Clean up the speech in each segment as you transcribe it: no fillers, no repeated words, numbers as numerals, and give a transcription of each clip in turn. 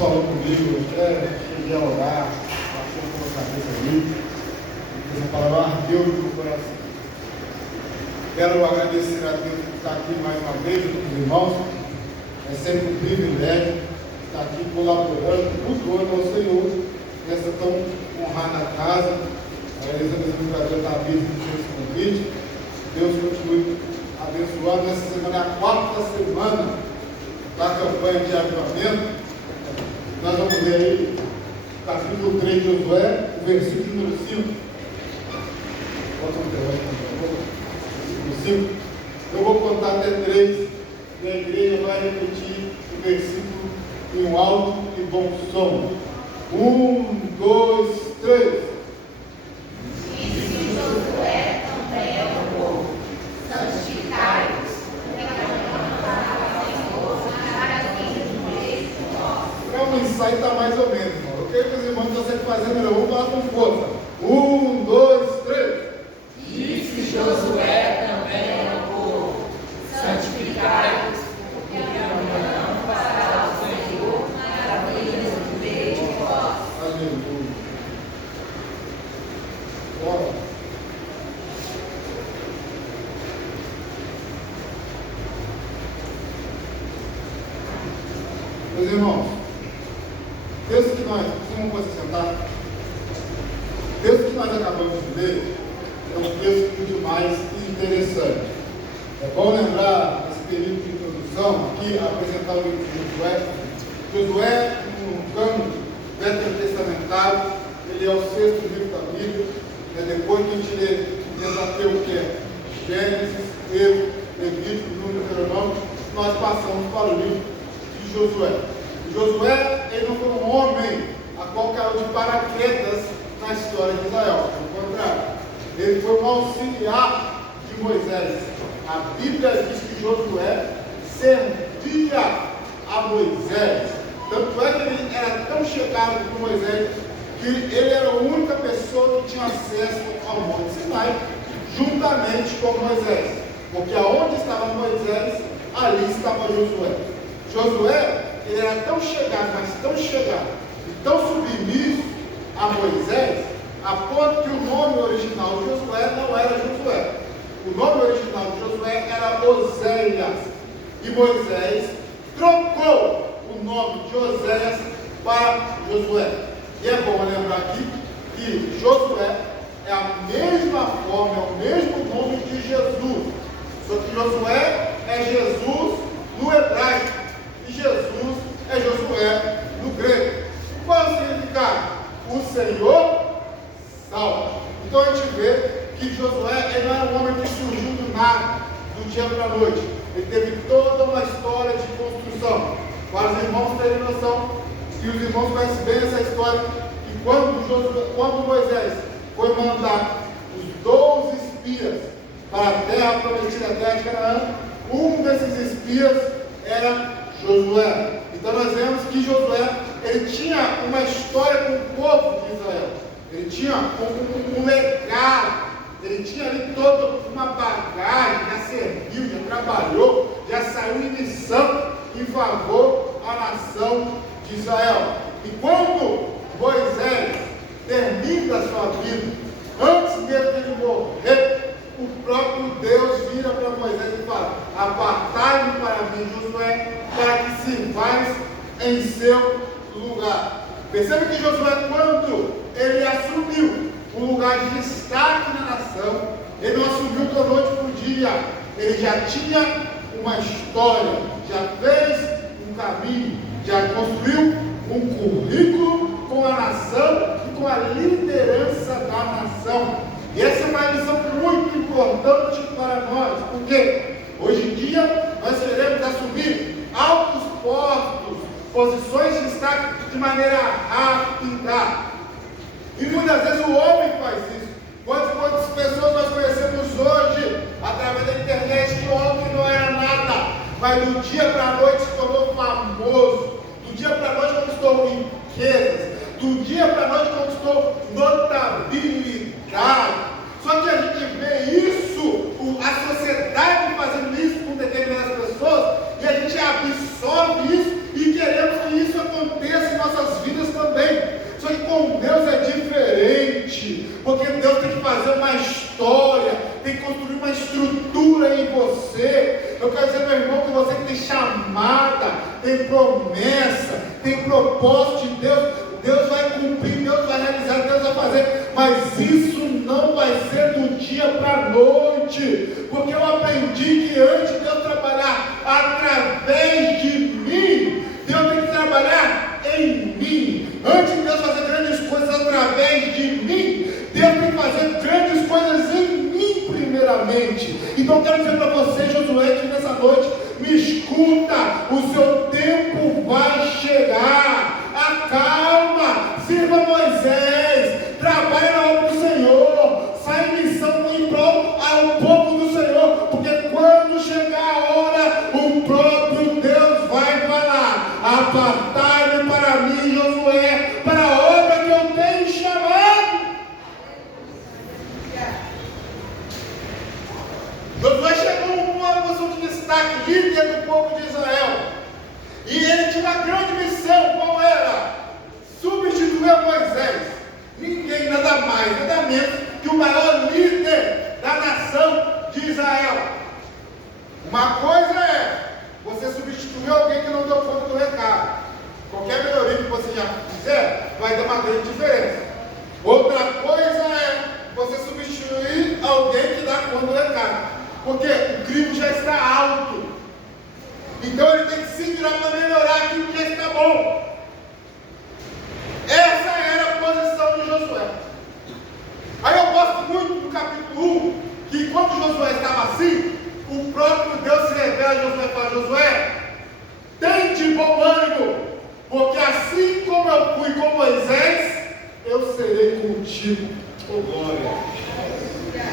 falou comigo, eu até cheguei a orar, passou pela cabeça ali, essa palavra ardeu no meu coração. Quero agradecer a Deus por estar aqui mais uma vez com os irmãos. É sempre um privilégio estar aqui colaborando, cultuando ao Senhor nessa tão honrada casa. A Elizabeth Educadora está abrindo esse convite. Deus continue abençoando. Essa semana é a quarta semana da campanha de avivamento. Nós vamos ver aí o capítulo 3 de Josué, o versículo número 5. Bota um telão, versículo 5. Eu vou contar até 3 e a igreja vai repetir o versículo em um alto e bom som. 1, 2, 3. Disse Josué também ao povo: santificai-vos, porque amanhã fará o Senhor maravilhas no meio de nós. O ensaio está mais ou menos, irmão. Eu quero que os irmãos estão sempre fazendo, eu vou falar com força. 1, 2, 3. Disse Josué também ao povo: santificai-vos, porque amanhã fará o Senhor maravilhas no meio de vós. Aleluia. Bora. Meus irmãos, texto que nós, como você sentar, o texto que nós acabamos de ler é um texto demais e interessante. É bom lembrar esse período de introdução aqui, apresentar o livro de Josué. Josué, no cano veterotestamentário, ele é o 6º livro da Bíblia. Depois que a gente lê o Pentateuco, que é Gênesis, Êxodo, Levítico, Número, Deuteronômio, nós passamos para o livro de Josué. Josué, ele não foi um homem a qual caiu de paraquedas na história de Israel. Pelo contrário, ele foi um auxiliar de Moisés. A Bíblia diz que Josué servia a Moisés. Tanto é que ele era tão chegado com Moisés que ele era a única pessoa que tinha acesso ao Monte Sinai, juntamente com Moisés. Porque aonde estava Moisés, ali estava Josué. Josué, ele era tão chegado, mas tão chegado, e tão submisso a Moisés, a ponto que o nome original de Josué não era Josué. O nome original de Josué era Oséias. E Moisés trocou o nome de Oséias para Josué. E é bom lembrar aqui que Josué é a mesma forma, é o mesmo nome de Jesus. Só que Josué é Jesus no hebraico e Jesus é Josué no grego. Qual é o significado? O Senhor salva. Então a gente vê que Josué ele não era um homem que surgiu do nada, do dia para a noite. Ele teve toda uma história de construção. Para os irmãos terem noção, e os irmãos conhecem bem essa história, que quando Moisés foi mandar os 12 espias para a terra prometida, a terra de Canaã, um desses espias era Josué. Então nós vemos que Josué ele tinha uma história com o povo de Israel. Ele tinha um legado. Ele tinha ali toda uma bagagem, já serviu, já trabalhou, já saiu em missão em favor da nação de Israel. E quando Moisés termina a sua vida, antes mesmo de ele morrer, o próprio Deus vira para Moisés e fala: apartai-me para mim, Josué, para que sirvais em seu lugar. Percebe que Josué, quando ele assumiu um lugar de destaque na nação, ele não assumiu da noite para o dia. Ele já tinha uma história, já fez um caminho, já construiu um currículo com a nação e com a liderança da nação. E essa é uma lição muito importante para nós, porque hoje em dia nós queremos assumir altos postos, posições de destaque de maneira rápida. E muitas vezes o homem faz isso. Quantas pessoas nós conhecemos hoje, através da internet, que ontem não era nada, mas do dia para a noite se tornou famoso, do dia para a noite conquistou riquezas, do dia para a noite conquistou notabilidade. Só que a gente vê isso, a sociedade fazendo isso com determinadas pessoas, e a gente absorve isso e queremos que isso aconteça tem propósito de Deus, Deus vai cumprir, Deus vai realizar, Deus vai fazer, mas isso não vai ser do dia para a noite, porque eu aprendi que antes de Deus trabalhar através de mim, Deus tem que trabalhar em mim. Antes de Deus fazer grandes coisas através de mim, Deus tem que fazer grandes coisas em mim primeiramente. Então eu quero dizer para você, Josué, que nessa noite, me escuta, o seu tempo vai chegar. Acalma, sirva Moisés, trabalhe na obra do Senhor, sai em missão em prol ao povo do Senhor, porque quando chegar a hora, o próprio Deus vai falar: apartai-me para mim, Josué, para a obra que eu tenho chamado. Josué chegou numa posição de destaque, líder do povo de Israel, e ele tinha uma grande missão. Qual era? Substituir Moisés. Ninguém, nada mais, nada menos que o maior líder da nação de Israel. Uma coisa é você substituir alguém que não deu conta do recado. Qualquer melhoria que você já fizer vai dar uma grande diferença. Outra coisa é você substituir alguém que dá conta do recado, porque o crime já está alto. Então ele tem que se virar para melhorar aquilo que já está bom. Essa era a posição de Josué. Aí eu gosto muito do capítulo 1, que quando Josué estava assim, o próprio Deus se revela a Josué e fala: Josué, tem de bom ânimo, porque assim como eu fui com Moisés, eu serei contigo. Oh glória!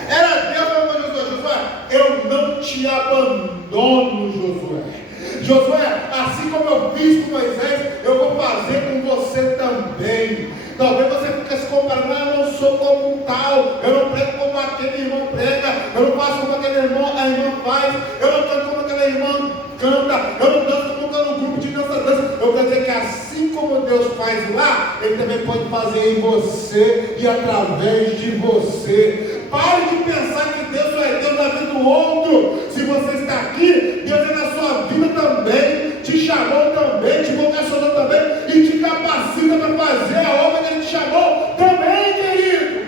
Era Deus falando para Josué: Josué, eu não te abandono, Josué. Josué, assim como eu fiz com Moisés, eu vou fazer com você também. Talvez você fique se comparando: eu não sou como um tal, eu não prego como aquele irmão prega, eu não faço como aquele irmão, a irmã faz, eu não canto como aquela irmã canta, eu não danço como está no grupo de dança. Eu quero dizer que assim como Deus faz lá, Ele também pode fazer em você e através de você. Pare de pensar que Deus só é Deus na vida do outro. Se você está aqui, Deus é na sua vida também, te chamou também, te vocacionou também e te capacita para fazer a obra que Ele te chamou também, querido.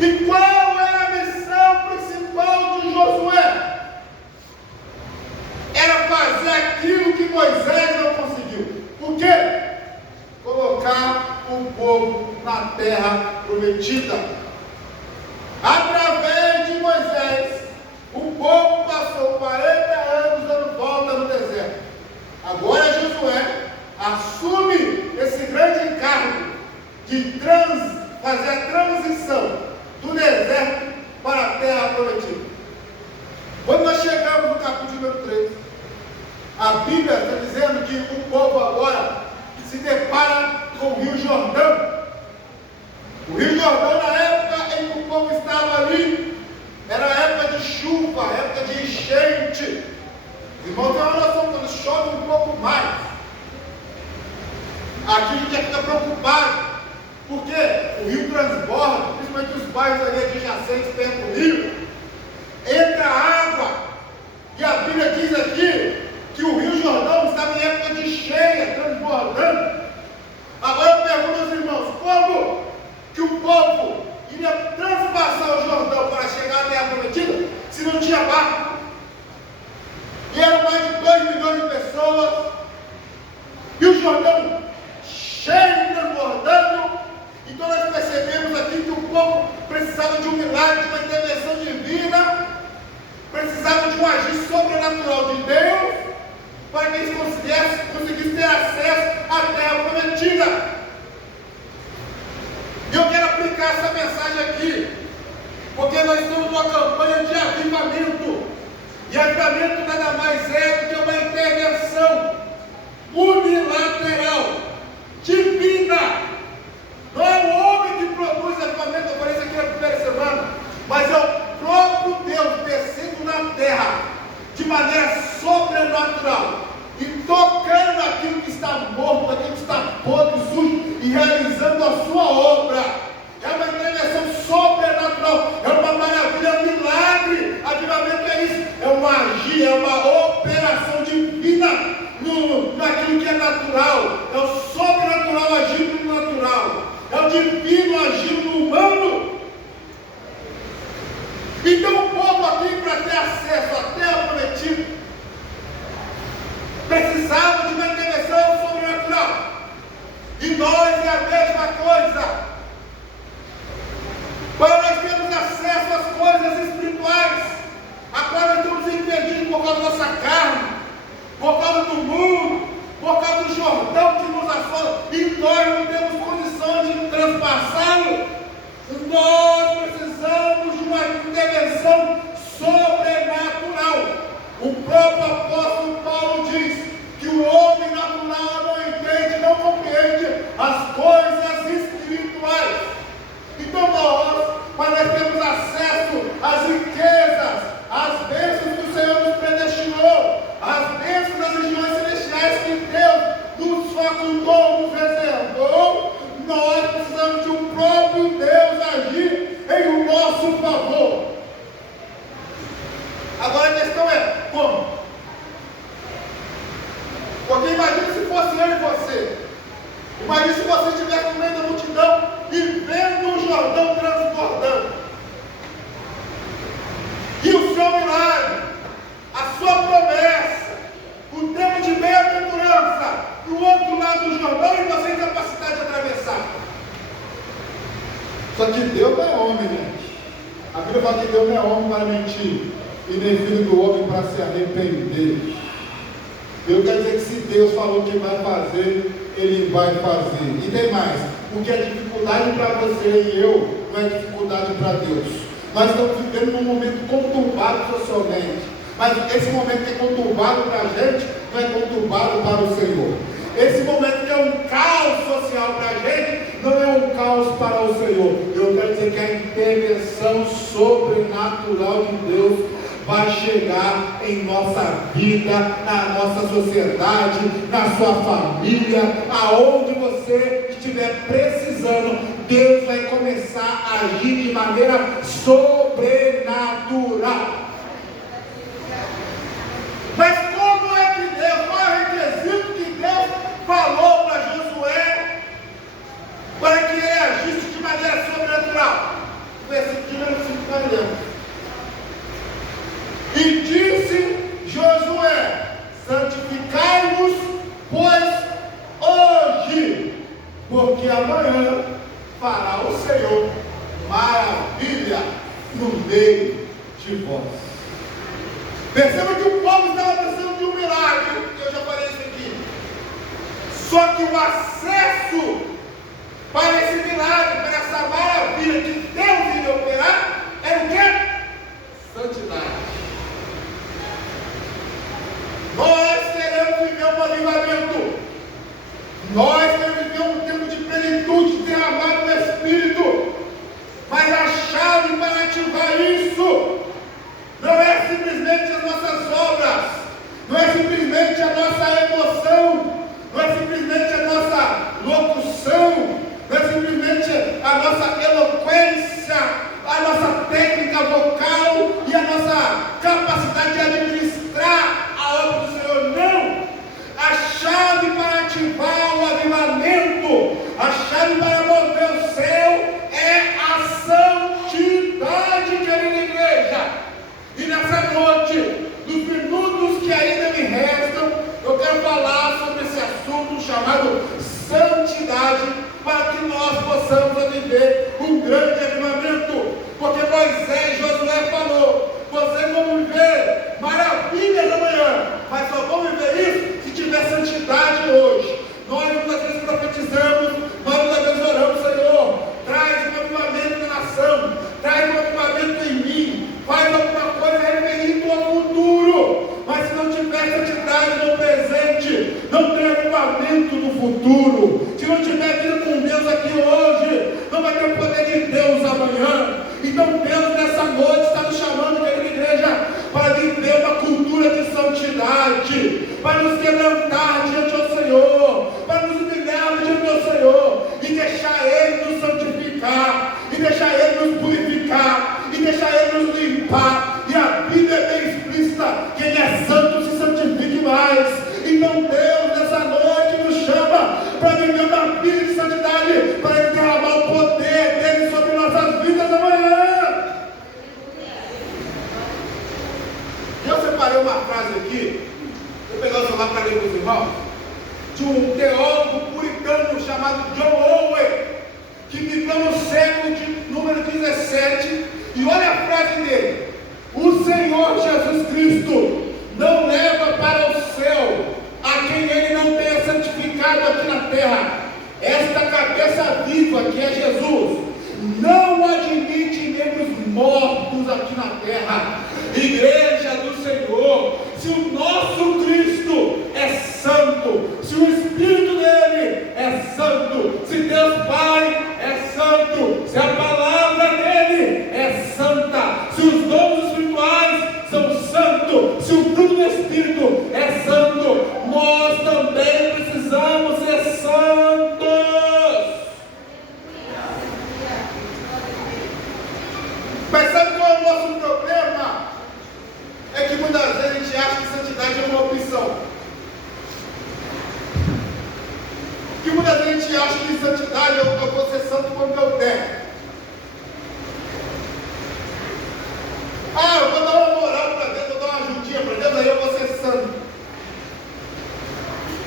E qual era a missão principal de Josué? Era fazer aquilo que Moisés não conseguiu. O quê? Colocar o povo na terra prometida. Através de Moisés, o povo passou 40 anos dando volta no deserto. Agora Josué assume esse grande encargo de fazer a transição do deserto para a terra prometida. Quando nós chegamos no capítulo número 3, a Bíblia está dizendo que o povo agora se depara com o Rio Jordão. O Rio Jordão, na época em que o povo estava ali, era a época de chuva, a época de enchente. Os irmãos têm uma noção, quando chove um pouco mais, aqui a gente já fica preocupado, porque o rio transborda, principalmente os bairros ali adjacentes perto do rio, entra água, e a Bíblia diz aqui que o Rio Jordão estava em época de cheia, transbordando. Agora eu pergunto aos irmãos: como que o povo iria transpassar o Jordão para chegar à terra prometida se não tinha barco? E eram mais de 2 milhões de pessoas, e o Jordão cheio, transbordando. Então nós percebemos aqui que o povo precisava de um milagre, de uma intervenção divina, precisava de um agir sobrenatural de Deus, para que eles conseguissem ter acesso à terra prometida. E eu quero aplicar essa mensagem aqui, porque nós estamos numa campanha de avivamento, e avivamento nada mais é do que uma intervenção unilateral, divina. Não é o homem que produz avivamento, eu falei isso aqui na primeira semana, mas é o próprio Deus descendo na terra de maneira sobrenatural e tocando aquilo que está morto, aquilo que está podre, sujo, e realizando a sua obra. É uma intervenção sobrenatural, é uma maravilha, é um milagre. Avivamento é isso, é um agir, é uma operação divina sobrenatural, é o sobrenatural agindo no natural, é o divino agindo no humano. Então o povo aqui, para ter acesso à terra prometida, precisava de uma intervenção sobrenatural. E nós é a mesma coisa. Para nós termos acesso às coisas espirituais, a qual nós estamos impedidos por causa da nossa carne, por causa do mundo, por causa do Jordão que nos assola, e nós não temos condição de transpassá-lo. Nós precisamos de uma intervenção sobrenatural. O próprio apóstolo Paulo diz que o homem natural não entende, não compreende as coisas espirituais. Então para nós termos acesso às riquezas, às bênçãos que o Senhor nos predestinou, às bênçãos das regiões celestiais que Deus nos facultou, nos reservou, nós precisamos de um próprio Deus agir em nosso favor. Agora a questão é, como? Porque imagine se fosse eu e você. Imagine se você estiver no meio da multidão e vendo o Jordão transbordando. E o seu milagre, a sua promessa, o tempo de bem-aventurança, do outro lado do Jordão e você incapacidade de atravessar. Só que Deus não é homem, gente. A Bíblia fala que Deus não é homem para mentir, e nem filho do homem para se arrepender. Eu quero dizer que se Deus falou que vai fazer, Ele vai fazer. E tem mais, porque a dificuldade para você e eu não é dificuldade para Deus. Nós estamos vivendo num momento conturbado socialmente, mas esse momento que é conturbado para a gente, não é conturbado para o Senhor. Esse momento que é um caos social para a gente, não é um caos para o Senhor. Eu quero dizer que a intervenção sobrenatural de Deus vai chegar em nossa vida, na nossa sociedade, na sua família, aonde você estiver precisando, Deus vai começar a agir de maneira sobrenatural. Mas como é que Deus, qual é o requisito que Deus falou para Josué para que ele agisse de maneira sobrenatural? Versículo de número 5 nós lemos. E disse Josué: santificai-vos, pois hoje, porque amanhã fará o Senhor maravilha no meio de vós. Perceba que o povo estava precisando de um milagre, eu já falei isso aqui. Só que o acesso para esse milagre, para essa maravilha que Deus iria operar, era o quê? Santidade. Nós queremos viver um avivamento. Nós queremos viver um tempo de plenitude derramado no Espírito. Mas a chave para ativar isso não é simplesmente as nossas obras, não é simplesmente a nossa emoção, não é simplesmente a nossa locução, não é simplesmente a nossa eloquência, a nossa técnica vocal e a nossa capacidade de administrar a obra do Senhor. Não! A chave para ativar o avivamento, a chave para mover o céu é a santidade, querida igreja. E nessa noite, nos minutos que ainda me restam, eu quero falar sobre esse assunto chamado santidade, para que nós possamos viver um grande avivamento. Porque Moisés e Josué falou: vocês vão viver maravilhas amanhã, mas só vão viver isso se tiver santidade hoje. Nós muitas vezes profetizamos, nós muitas vezes oramos: Senhor, traz um avivamento na nação, traz um avivamento em mim, faz alguma coisa referente ao futuro. Mas se não tiver santidade no presente, não tem avivamento no futuro. Se não tiver vida com Deus aqui hoje, não vai ter o poder de Deus amanhã. Então Deus nessa noite está nos chamando, querida igreja, para viver uma cultura de santidade, para nos quebrantar diante do Senhor, para nos humilhar diante do Senhor, e deixar Ele nos santificar, e deixar Ele nos purificar, e deixar Ele nos limpar. E a Bíblia é bem explícita: quem é santo se santifique mais. Então Deus nessa noite uma vida de santidade para Ele derramar o poder dele sobre nossas vidas amanhã. Eu separei uma frase aqui, vou pegar o celular para ler com os irmãos, de um teólogo puritano chamado John Owen, que viveu no século número 17, e olha a frase dele: o Senhor Jesus Cristo não leva para o céu a quem Ele não tenha santificado aqui na terra. Esta cabeça viva que é Jesus não admite membros mortos aqui na terra. Igreja do Senhor, se o nosso Cristo é santo, se o Espírito dele é santo, se Deus Pai é santo, se a palavra dele é santa, se os dons espirituais são santos, se o fruto do Espírito é santo, nós também precisamos ser santos. Mas sabe qual é o nosso problema? É que muitas vezes a gente acha que santidade é uma opção. Que muitas vezes a gente acha que santidade eu vou ser santo quando eu der. Eu vou dar uma moral para Deus, vou dar uma ajudinha para Deus, aí eu vou ser santo.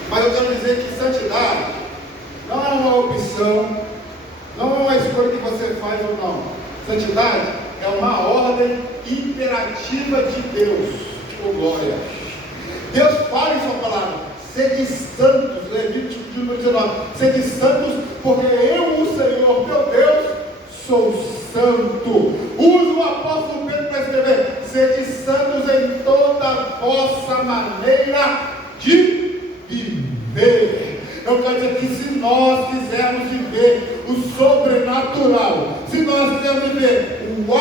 Mas eu quero dizer que santidade não é uma opção, não é uma escolha que você faz ou não. Santidade é uma ordem imperativa de Deus. Oh, glória! Deus fala em sua palavra: sede santos, Levítico 19, sede santos, porque eu, o Senhor, meu Deus, sou santo. Usa o apóstolo Pedro para escrever: sede santos em toda a vossa maneira de viver. Eu quero dizer que se nós quisermos viver o sobrenatural, se nós quisermos viver o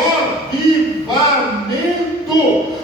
avivamento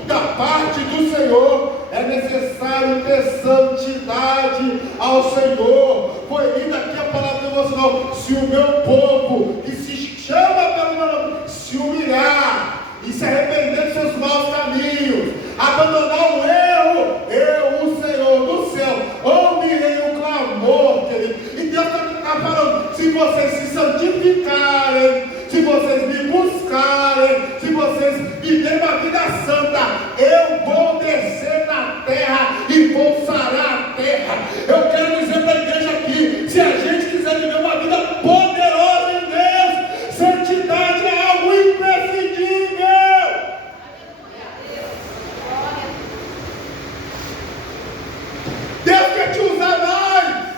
da parte do Senhor, é necessário ter santidade ao Senhor. Foi lida aqui a palavra devocional: se o meu povo, que se chama pelo meu nome, se humilhar e se arrepender dos seus maus caminhos, abandonar o erro, eu, o Senhor do céu, ouvirei o clamor, querido. E Deus está falando: se vocês se santificarem, se vocês me buscarem, se vocês viverem uma vida santa, eu vou descer na terra e vou sarar a terra. Eu quero dizer para a igreja aqui: se a gente quiser viver uma vida poderosa em Deus, santidade é algo imprescindível. Deus quer te usar mais.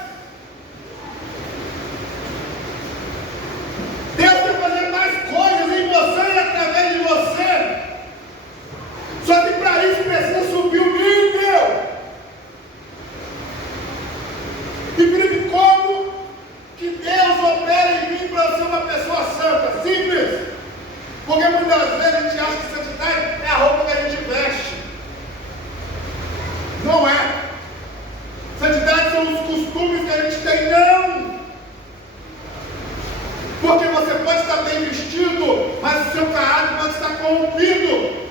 Deus quer fazer mais coisas em você e através de você. Só que para isso precisa subir o nível. E Felipe, como que Deus opera em mim para eu ser uma pessoa santa? Simples. Porque muitas vezes a gente acha que santidade é a roupa que a gente veste. Não é. Santidade são os costumes que a gente tem, não. Porque você pode estar bem vestido, mas o seu caráter pode estar corrompido.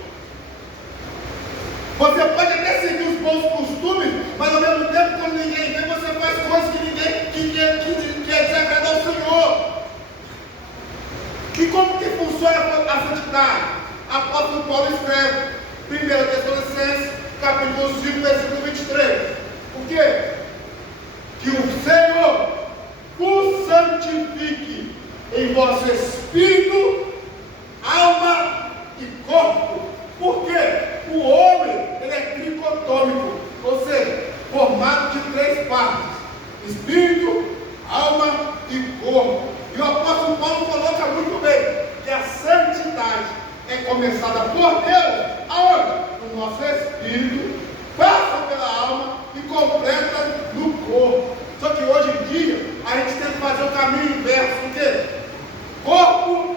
Você pode até seguir os bons costumes, mas ao mesmo tempo, quando ninguém vê, você faz coisas que quer desagradar ao Senhor. E como que funciona a santidade? Apóstolo Paulo escreve, 1 Tessalonicenses, capítulo 5, versículo 23. O quê? Que o Senhor o santifique em vosso espírito, alma e corpo. Por quê? O homem, ele é tricotômico, ou seja, formado de 3 partes: espírito, alma e corpo. E o apóstolo Paulo coloca muito bem que a santidade é começada por Deus, aonde? No nosso espírito, passa pela alma e completa no corpo. Só que hoje em dia a gente tem que fazer o caminho inverso. O quê? Corpo,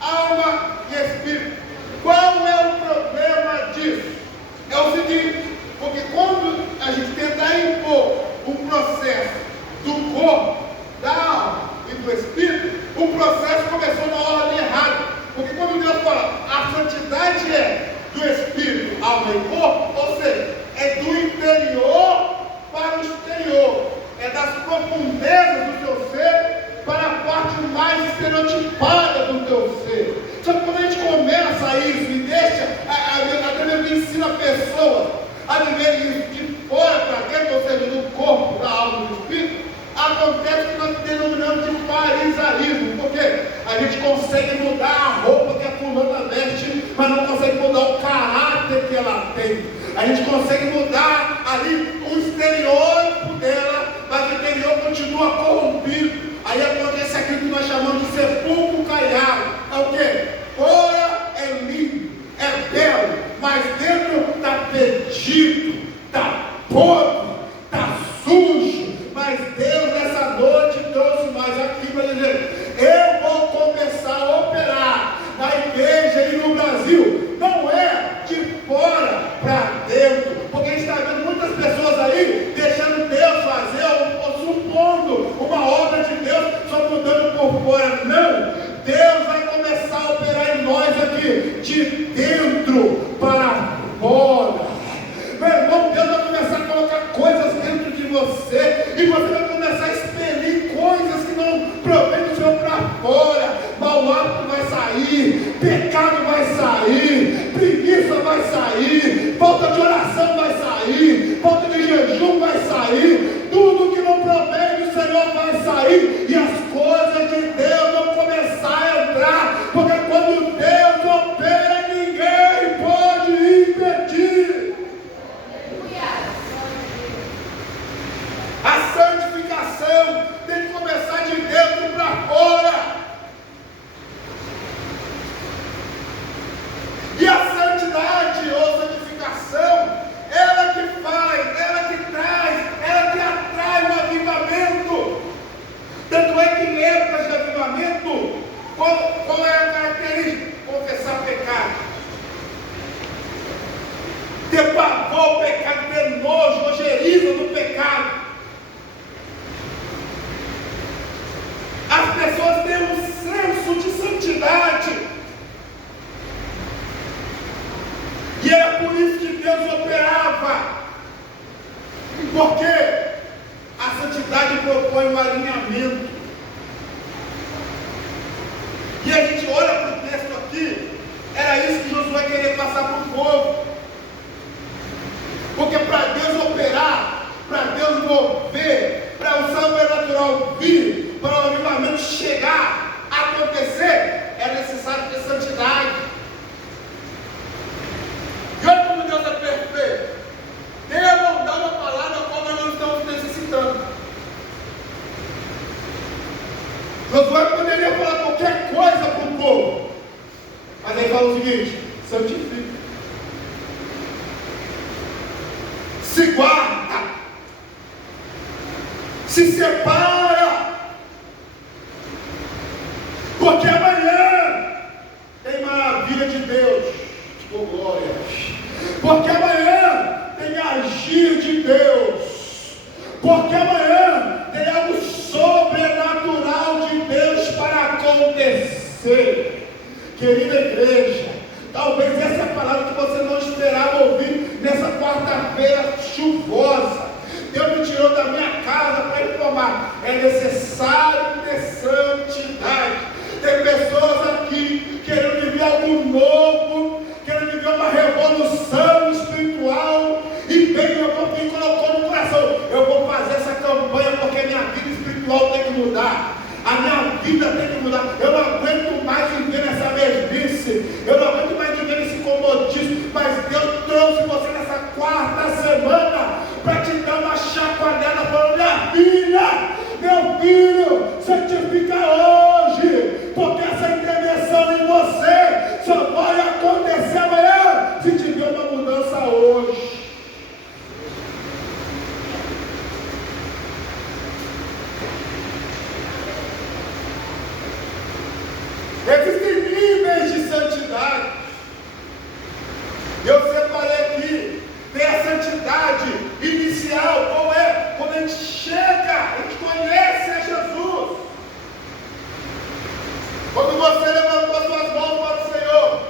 alma e espírito. Qual é o problema disso? É o seguinte: porque quando a gente tentar impor um processo do corpo, da alma e do espírito, o processo começou na ordem errada. Porque quando Deus fala, a santidade é do espírito, alma e corpo, ou seja, é do interior para o exterior, é das profundezas do seu antipária do teu ser. Só que quando a gente começa isso e deixa, a Bíblia me ensina a pessoa a viver isso de fora para dentro, ou seja, do corpo, da alma e do espírito, acontece que nós denominamos de farisaísmo, porque a gente consegue mudar a roupa que a fulana veste, mas não consegue mudar o caráter que ela tem. A gente consegue mudar ali o estereótipo dela, mas o interior continua corrompido. Aí acontece aquilo que nós chamamos de sepulcro caiado. É o quê? Fora é lindo, é belo, mas dentro está perdido, está podre, está sujo. Mas Deus nessa noite trouxe mais aqui para dizer: eu vou começar a operar na igreja e no Brasil. Não é de fora para dentro, porque a gente está vendo muitas pessoas aí deixando Deus fazer ou supondo uma obra de Deus só mudando por fora. Não, Deus vai começar a operar em nós aqui de dentro para fora. Meu irmão, Deus vai começar a colocar coisas dentro de você e você vai começar a expelir coisas que não provém do Senhor para fora. Mau hábito vai sair, pecado vai sair, preguiça vai sair, falta de oração vai sair, falta de jejum vai sair, tudo que não provém do Senhor vai sair e as coisas de Deus vão começar a entrar, porque quando Deus opera, ninguém pode impedir. A santificação tem que começar de dentro para fora. E a santidade ou santificação, ela que faz, ela que traz, ela que atrai o avivamento. Tanto é que em épocas de avivamento, qual é a característica? Confessar pecado. Ter pavor ao pecado, ter nojo, ojeriza do pecado. As pessoas têm um senso de santidade. E era por isso que Deus operava. Porque a santidade propõe um alinhamento. E a gente olha para o texto aqui, era isso que Josué queria passar para o povo. Porque para Deus operar, para Deus mover, para o sobrenatural vir, para o avivamento chegar, acontecer, é necessário ter santidade. E olha como Deus é perfeito. Deus não dá uma palavra a qual nós não estamos necessitando. Josué poderia falar qualquer coisa para o povo, mas ele fala o seguinte: santifica, se guarda, se separa, porque amanhã tem maravilha de Deus, oh glória, porque amanhã tem agir de Deus, porque amanhã tem algo sobrenatural de Deus para acontecer. Querida igreja, talvez essa é a palavra que você não esperava ouvir nessa quarta-feira chuvosa. Deus me tirou da minha casa para informar: é necessário ter santidade. Tem pessoas aqui querendo viver algo novo, querendo viver uma revolução espiritual, e bem, meu irmão, quem colocou no coração: eu vou fazer essa campanha porque a minha vida espiritual tem que mudar. A minha vida tem que mudar. Eu não aguento mais viver nessa mesmice. Eu não aguento mais viver nesse comodismo. Mas Deus trouxe você nessa quarta semana para te dar uma chacoalhada, falando: minha filha, meu filho, santifica hoje, porque essa intervenção em você só vai acontecer amanhã se tiver uma mudança hoje. Existem níveis de santidade. Eu separei aqui. Tem a santidade inicial. Qual é? Quando a gente chega, a gente conhece a Jesus. Quando você levantou as suas mãos para o Senhor,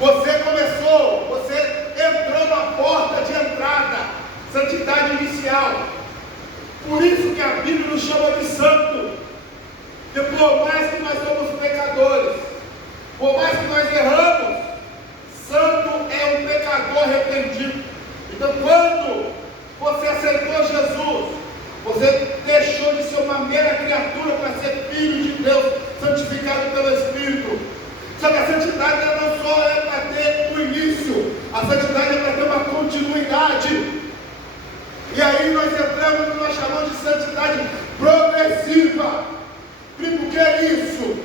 você começou, você entrou na porta de entrada. Santidade inicial. Por isso que a Bíblia nos chama de santo. que por mais que nós somos pecadores, por mais que nós erramos, santo é um pecador arrependido. Então, quando você aceitou Jesus, você deixou de ser uma mera criatura para ser filho de Deus, santificado pelo Espírito. Só que a santidade ela não só é para ter um início, a santidade é para ter uma continuidade. E aí nós entramos no que nós chamamos de santidade progressiva. O que é isso?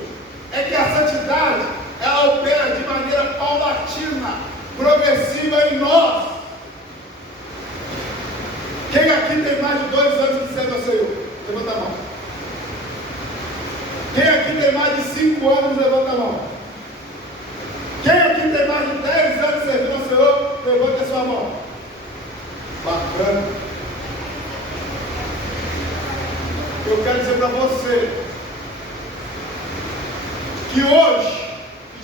É que a santidade ela opera de maneira paulatina, progressiva em nós. Quem aqui tem mais de 2 anos de serve ao Senhor? Levanta a mão. Quem aqui tem mais de 5 anos? Levanta a mão. Quem aqui tem mais de 10 anos servindo ao Senhor? Levanta a sua mão. Bacana. Eu quero dizer para você que hoje,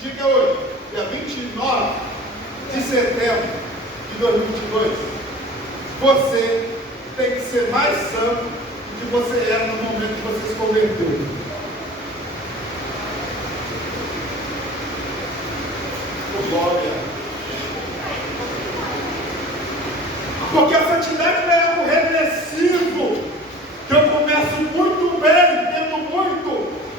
que dia que é hoje? Dia 29 de setembro de 2022, você tem que ser mais santo do que você era no momento que você se converteu. Glória. Porque a santidade não é algo regressivo, que eu começo muito bem, tendo muito,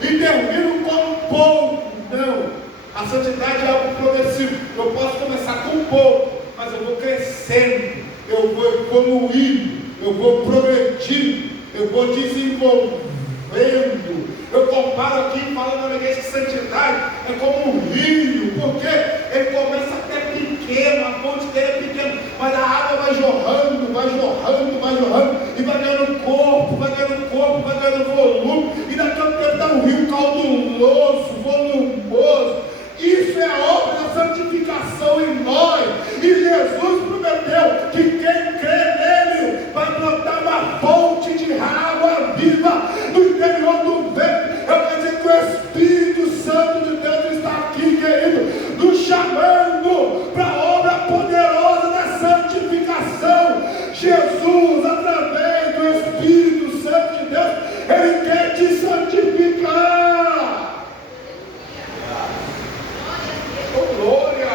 e termino com pouco. Não. A santidade é algo progressivo. Eu posso começar com pouco, mas eu vou crescendo, eu vou evoluindo, eu vou progredindo, eu vou desenvolvendo. Eu comparo aqui, falando na igreja, que santidade é como um rio, porque ele começa até pequeno, a fonte dele é pequena, mas a água vai jorrando, vai jorrando, vai jorrando, e vai ganhando corpo, vai ganhando corpo, vai ganhando volume, e daqui a um tempo dá um rio cauduloso, volumoso. Isso é a obra da santificação em nós, e Jesus prometeu que quem crê nele vai brotar uma fonte de água viva no interior do ventre. Eu quero dizer que o Espírito Santo de Deus está aqui, querido, nos chamando para a obra poderosa da santificação. Jesus, através do Espírito Santo de Deus, ele quer te santificar. Glória!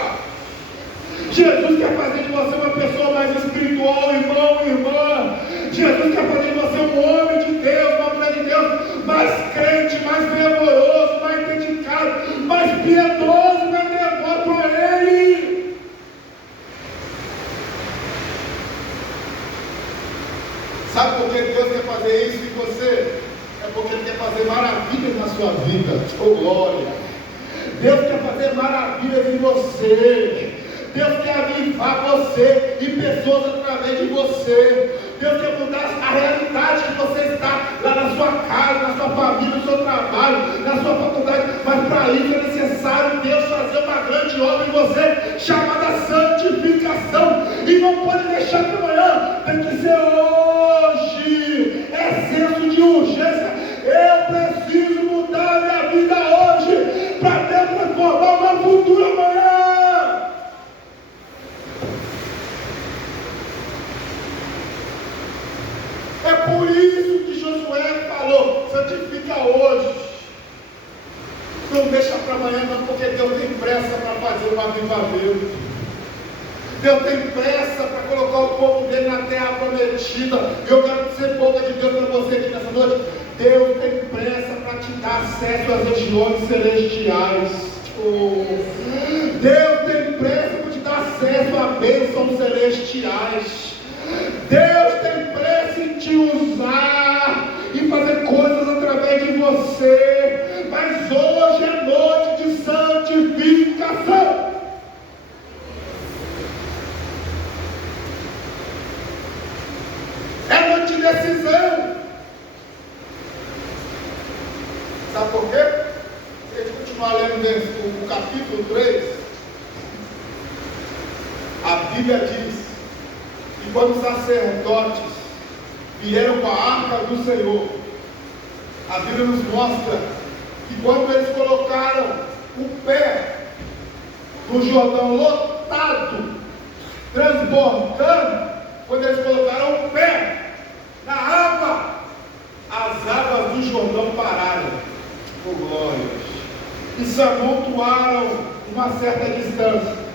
Jesus quer fazer de você uma pessoa mais espiritual, irmão e irmã. Jesus quer fazer de você um homem de Deus, uma mulher de Deus, mais crente, mais fervoroso, mais dedicado, mais piedoso, mais devoto a Ele. Sabe por que Deus quer fazer isso em você? É porque Ele quer fazer maravilhas na sua vida. Oh, glória! Deus quer fazer maravilhas em você. Deus quer avivar você e pessoas através de você. Deus quer mudar a realidade que você está lá na sua casa, na sua família, no seu trabalho, na sua faculdade. Mas para isso é necessário Deus fazer uma grande obra em você, chamada santificação. E não pode deixar para amanhã, tem que ser hoje. É senso de urgência. Eu preciso mudar a minha vida hoje, para Deus transformar o meu futuro amanhã. É por isso que Josué falou: santifica hoje. Não deixa para amanhã não, porque Deus tem pressa para fazer um avivamento. Deus tem pressa para colocar o povo dele na terra prometida. Eu quero dizer boca de Deus para você aqui nessa noite. Deus tem pressa para te dar acesso às regiões celestiais. Deus tem pressa para te dar acesso a bênçãos celestiais. Deus tem pressa em te usar e fazer coisas através de você. Mas hoje é noite de santificação. É noite de decisão. Sabe por quê? Se a gente continuar lendo o capítulo 3, a Bíblia diz que quando os sacerdotes vieram com a arca do Senhor, a Bíblia nos mostra que quando eles colocaram o pé no Jordão lotado, transbordando, quando eles colocaram o pé na água, as águas do Jordão pararam. Oh, glórias! E se amontoaram uma certa distância.